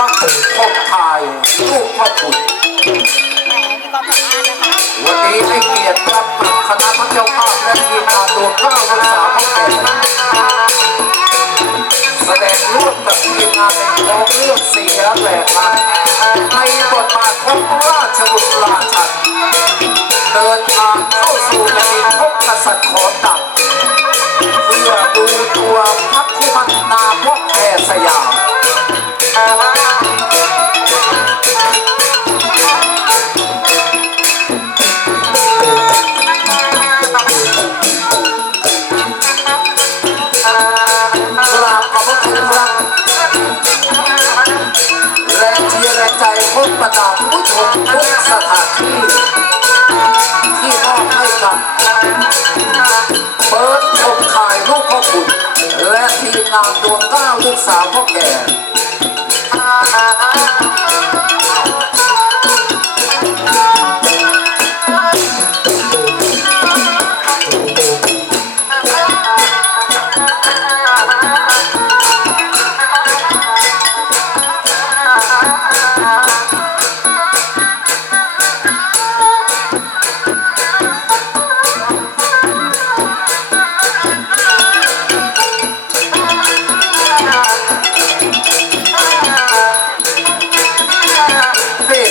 บังคมถ่ายลูกพ่อขุนแหมมีความสามารถนะคะวันนี้ให้เกียรติรับคณะพระเจ้าภาพและทีมงานตัวเก้ารักษาพระแก่แสดงร่วมกับทีมงานในท้องเรื่องเสียแหลกลานในบทบาทของราชบุตรราชันเดินทางเข้าสู่แผ่นพบกษัตริย์ขอตักเพื่อดูตัวพักคุมันนาพวกแพรสยาม บประดาผู้ชมทุกสถานที่ที่มอบให้กับเปิดชมขายลูกพ่อขุนและทีมงานดวงก้าวลูกสาวพ่อแก่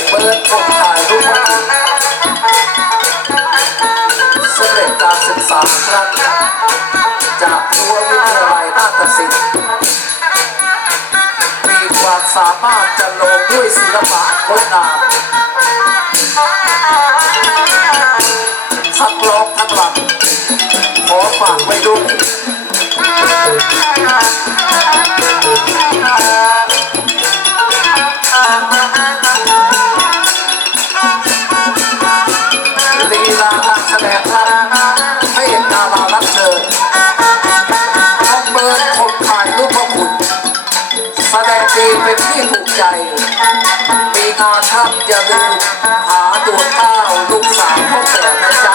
เฟกเบิดผมถ่ายรูปสำเร็จการศึกษาครั้งจากรั้ววิทยาลัยนาฏศิลป์มีความสามารถจะลงด้วยศิลปะงดงามทั้งร้องทั้งรำขอฝากไว้ด้วย เป็นที่ถูกใจ มีงานทำอย่าลืมหาตัวเต้าลูกสาวพ่อเกิดนะจ๊ะ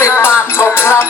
ติดปากชมครับ